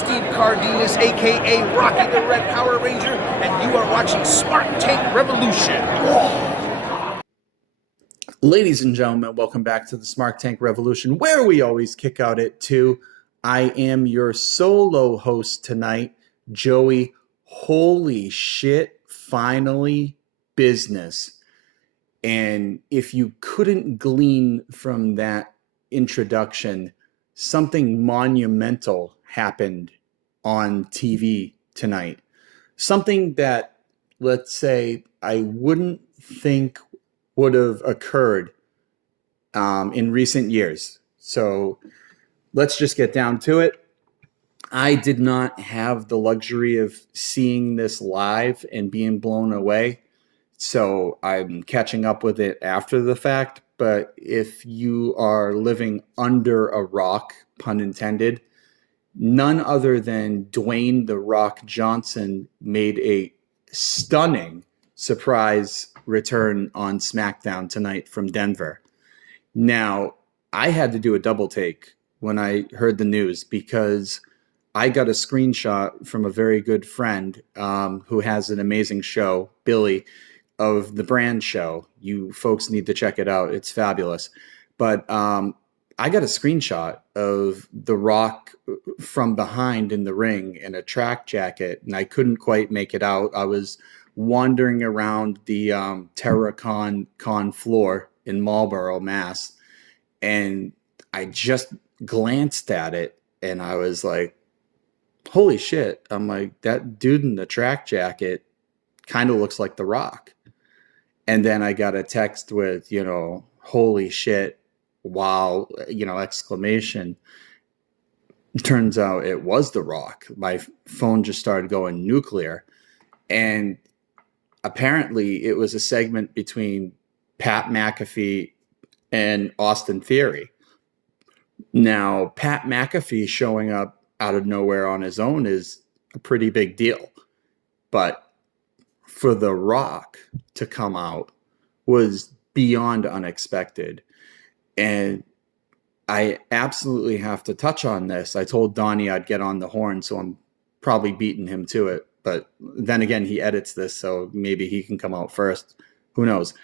Steve Cardenas, aka Rocky the Red Power Ranger, and you are watching SmarkTank Revolution. Ladies and gentlemen, welcome back to the SmarkTank Revolution, where we always kick out at 2. I am your solo host tonight, Joey. Holy shit, finally business. And if you couldn't glean from that introduction, something monumental happened on TV tonight. Something that, let's say, I wouldn't think would have occurred in recent years. So let's just get down to it. I did not have the luxury of seeing this live and being blown away. So I'm catching up with it after the fact. But if you are living under a rock, pun intended, none other than Dwayne "The Rock" Johnson made a stunning surprise return on Smackdown tonight from Denver. Now, I had to do a double take when I heard the news because I got a screenshot from a very good friend who has an amazing show, Billy, of The Brand Show. You folks need to check it out. It's fabulous. But I got a screenshot of The Rock from behind in the ring in a track jacket, and I couldn't quite make it out. I was wandering around the TerraCon floor in Marlborough, Mass, and I just glanced at it, and I was like, holy shit. I'm like, that dude in the track jacket kind of looks like The Rock. And then I got a text with, holy shit, wow, exclamation. Turns out it was The Rock. My phone just started going nuclear. And apparently it was a segment between Pat McAfee and Austin Theory. Now, Pat McAfee showing up out of nowhere on his own is a pretty big deal. But for The Rock to come out was beyond unexpected. And I absolutely have to touch on this. I told Donnie I'd get on the horn, so I'm probably beating him to it. But then again, he edits this, so maybe he can come out first. Who knows?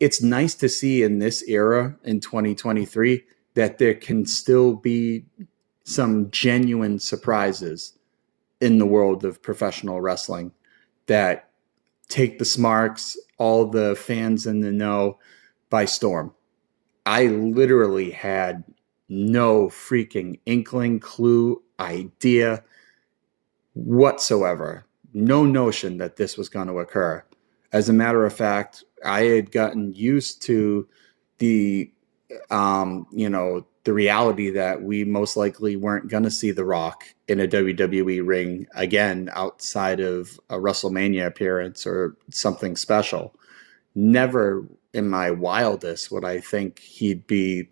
It's nice to see in this era in 2023 that there can still be some genuine surprises in the world of professional wrestling that take the Smarks, all the fans in the know, by storm. I literally had no freaking inkling, clue, idea whatsoever. No notion that this was going to occur. As a matter of fact, I had gotten used to the reality that we most likely weren't going to see The Rock in a WWE ring again outside of a WrestleMania appearance or something special. Never in my wildest would I think he'd be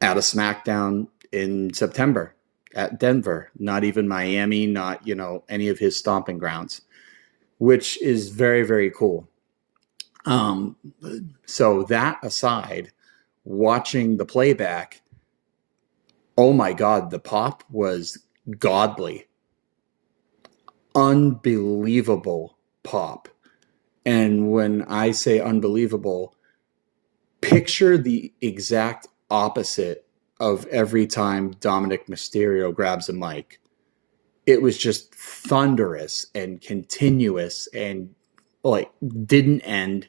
at a SmackDown in September at Denver, not even Miami, not, any of his stomping grounds, which is very, very cool. So that aside, watching the playback, oh my God, the pop was godly. Unbelievable pop. And when I say unbelievable, picture the exact opposite of every time Dominic Mysterio grabs a mic. It was just thunderous and continuous and didn't end.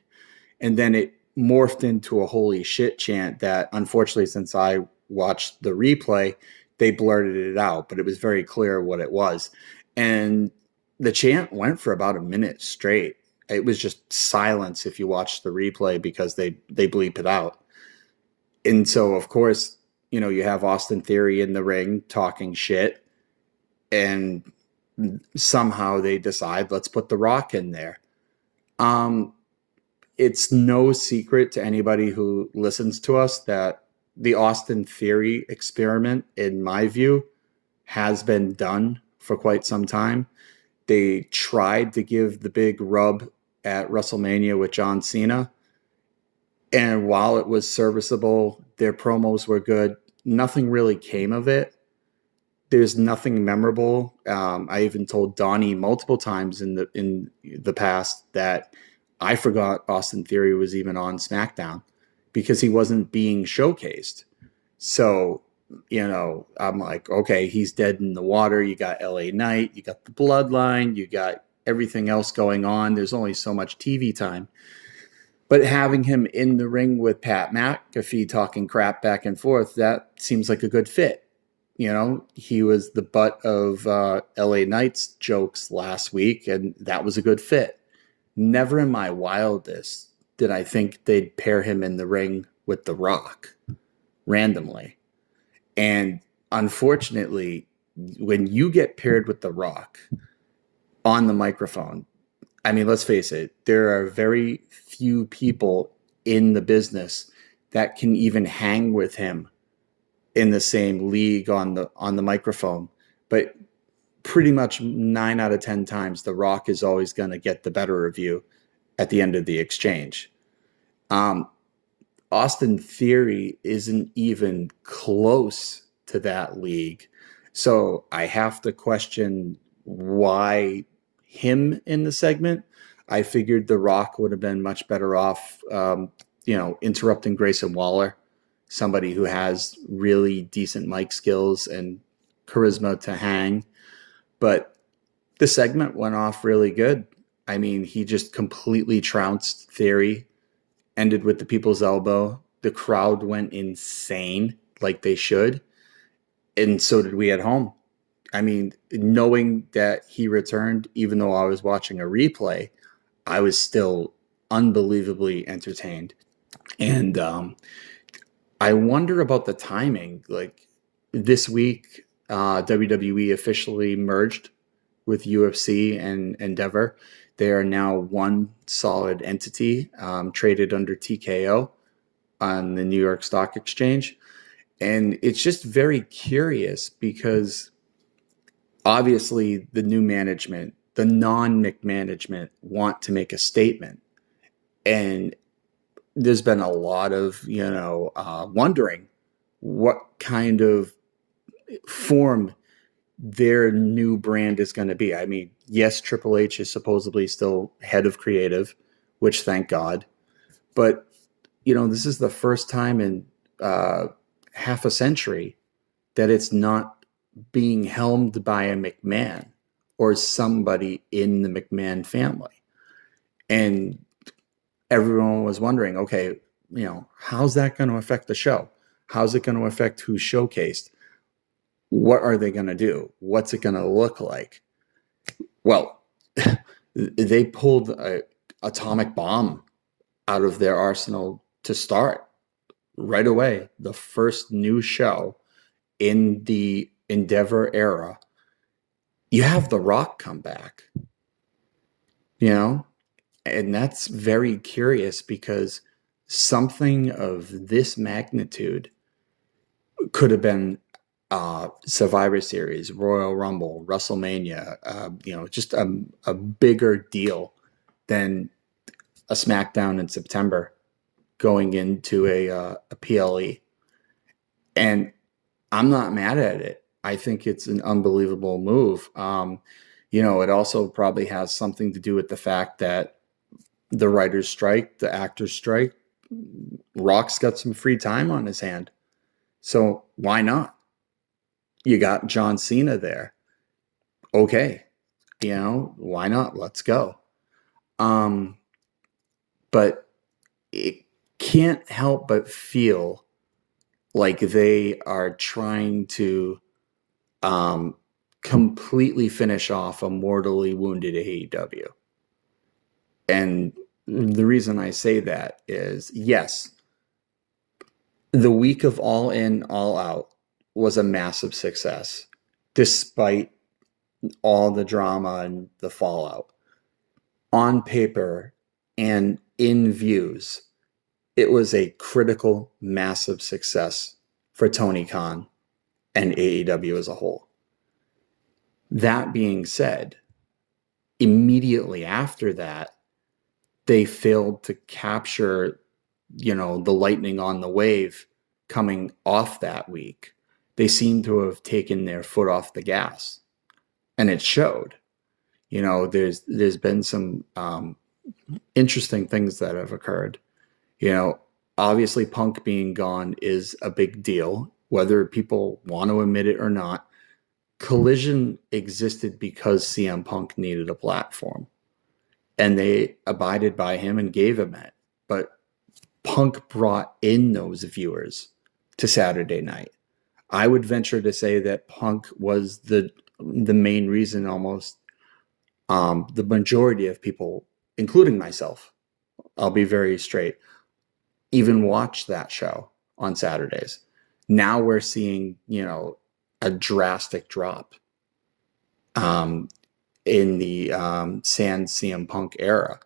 And then it morphed into a holy shit chant that, unfortunately, since I watched the replay, they blurted it out, but it was very clear what it was. And the chant went for about a minute straight. It was just silence if you watch the replay because they bleep it out. And so, of course, you have Austin Theory in the ring talking shit, and somehow they decide, let's put The Rock in there. It's no secret to anybody who listens to us that the Austin Theory experiment, in my view, has been done for quite some time. They tried to give the big rub at WrestleMania with John Cena. And while it was serviceable, their promos were good, nothing really came of it. there's nothing memorable. I even told Donnie multiple times in the past that I forgot Austin Theory was even on SmackDown because he wasn't being showcased. So, I'm like, okay, he's dead in the water. You got LA Knight, you got the Bloodline, you got everything else going on. There's only so much TV time. But having him in the ring with Pat McAfee talking crap back and forth, that seems like a good fit. He was the butt of LA Knight's jokes last week, and that was a good fit. Never in my wildest did I think they'd pair him in the ring with The Rock randomly. And unfortunately, when you get paired with The Rock on the microphone, I mean, let's face it, there are very few people in the business that can even hang with him in the same league on the microphone. But pretty much 9 out of 10 times, The Rock is always going to get the better of you at the end of the exchange. Austin Theory isn't even close to that league. So I have to question why him in the segment. I figured The Rock would have been much better off, interrupting Grayson Waller, somebody who has really decent mic skills and charisma to hang. But the segment went off really good. I mean, he just completely trounced Theory, ended with the people's elbow. The crowd went insane, like they should. And so did we at home. I mean, knowing that he returned, even though I was watching a replay, I was still unbelievably entertained. And I wonder about the timing. Like this week, WWE officially merged with UFC and Endeavor. They are now one solid entity, traded under TKO on the New York Stock Exchange. And it's just very curious because obviously the new management, the non-Mick management, want to make a statement. And there's been a lot of, wondering what kind of form their new brand is going to be. I mean, yes, Triple H is supposedly still head of creative, which thank God. But, this is the first time in half a century that it's not being helmed by a McMahon or somebody in the McMahon family. And everyone was wondering, okay, how's that going to affect the show? How's it going to affect who's showcased? What are they going to do? What's it going to look like? Well, they pulled an atomic bomb out of their arsenal to start right away. The first new show in the Endeavor era, you have The Rock come back, and that's very curious because something of this magnitude could have been Survivor Series, Royal Rumble, WrestleMania, just a bigger deal than a SmackDown in September going into a PLE. And I'm not mad at it. I think it's an unbelievable move. It also probably has something to do with the fact that the writers' strike, the actors' strike, Rock's got some free time on his hand. So why not? You got John Cena there. Okay. Why not? Let's go. But it can't help but feel like they are trying to completely finish off a mortally wounded AEW. And the reason I say that is, yes, the week of All In, All Out was a massive success, despite all the drama and the fallout. On paper and in views, it was a critical, massive success for Tony Khan and AEW as a whole. That being said, immediately after that, they failed to capture, the lightning on the wave coming off that week. they seem to have taken their foot off the gas, and it showed. You know, there's been some interesting things that have occurred. You know, obviously Punk being gone is a big deal, whether people want to admit it or not. Collision existed because CM Punk needed a platform, and they abided by him and gave him it. But Punk brought in those viewers to Saturday night. I would venture to say that Punk was the main reason almost the majority of people, including myself, I'll be very straight, even watch that show on Saturdays. Now we're seeing, you know, a drastic drop in the Sans CM Punk era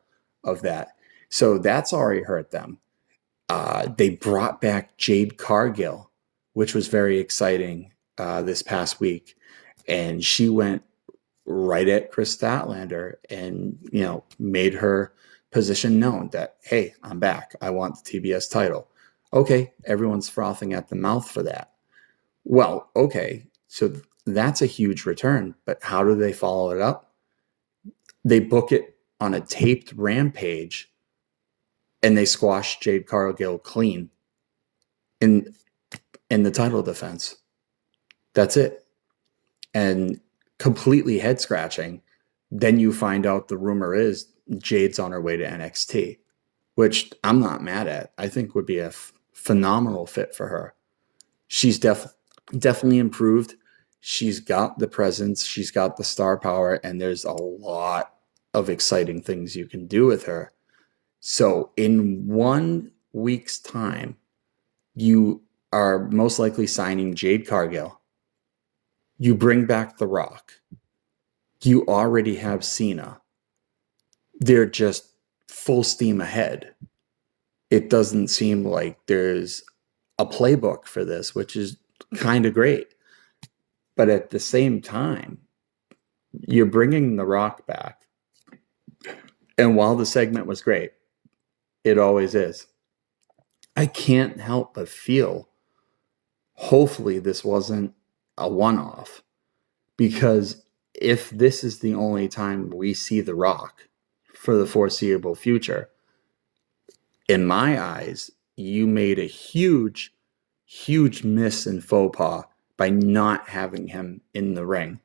of that. So that's already hurt them. They brought back Jade Cargill, which was very exciting this past week. And she went right at Chris Statlander and, you know, made her position known that, hey, I'm back. I want the TBS title. Okay, everyone's frothing at the mouth for that. Well, okay, so that's a huge return, but how do they follow it up? They book it on a taped Rampage, and they squash Jade Cargill clean in the title defense. That's it. And completely head scratching. Then you find out the rumor is Jade's on her way to NXT, which I'm not mad at. I think would be a phenomenal fit for her. She's definitely improved. She's got the presence, she's got the star power, and there's a lot of exciting things you can do with her. So in 1 week's time, you are most likely signing Jade Cargill. You bring back The Rock. You already have Cena. They're just full steam ahead. It doesn't seem like there's a playbook for this, which is kind of great. But at the same time, you're bringing The Rock back. And while the segment was great, it always is, I can't help but feel, hopefully this wasn't a one-off, because if this is the only time we see The Rock for the foreseeable future, in my eyes, you made a huge, huge miss and faux pas by not having him in the ring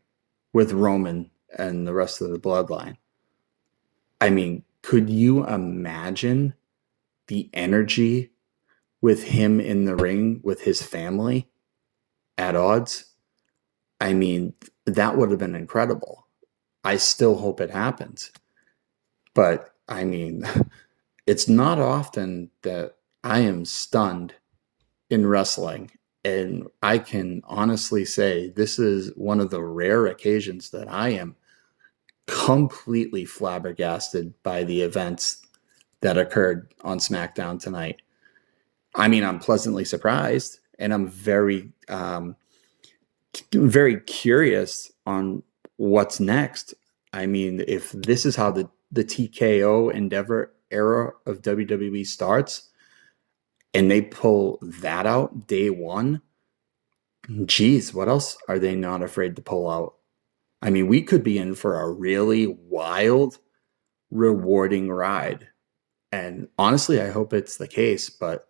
with Roman and the rest of the bloodline. I mean, could you imagine the energy with him in the ring with his family at odds? I mean, that would have been incredible. I still hope it happens. But I mean, it's not often that I am stunned in wrestling. And I can honestly say this is one of the rare occasions that I am completely flabbergasted by the events that occurred on SmackDown tonight. I mean, I'm pleasantly surprised, and I'm very, very curious on what's next. I mean, if this is how the TKO Endeavor era of WWE starts, and they pull that out day one, geez, what else are they not afraid to pull out? I mean, we could be in for a really wild, rewarding ride. And honestly, I hope it's the case, but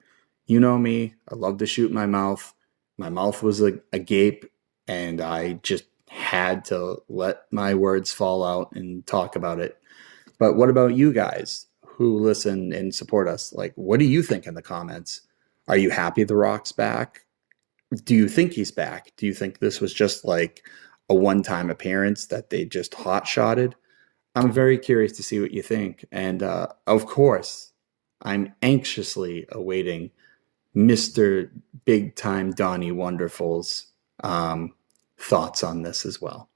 you know me, I love to shoot my mouth. My mouth was agape, and I just had to let my words fall out and talk about it. But what about you guys who listen and support us? Like, what do you think in the comments? Are you happy The Rock's back? Do you think he's back? Do you think this was just like a one-time appearance that they just hot-shotted? I'm very curious to see what you think. And of course, I'm anxiously awaiting Mr. Big Time Donnie Wonderful's thoughts on this as well.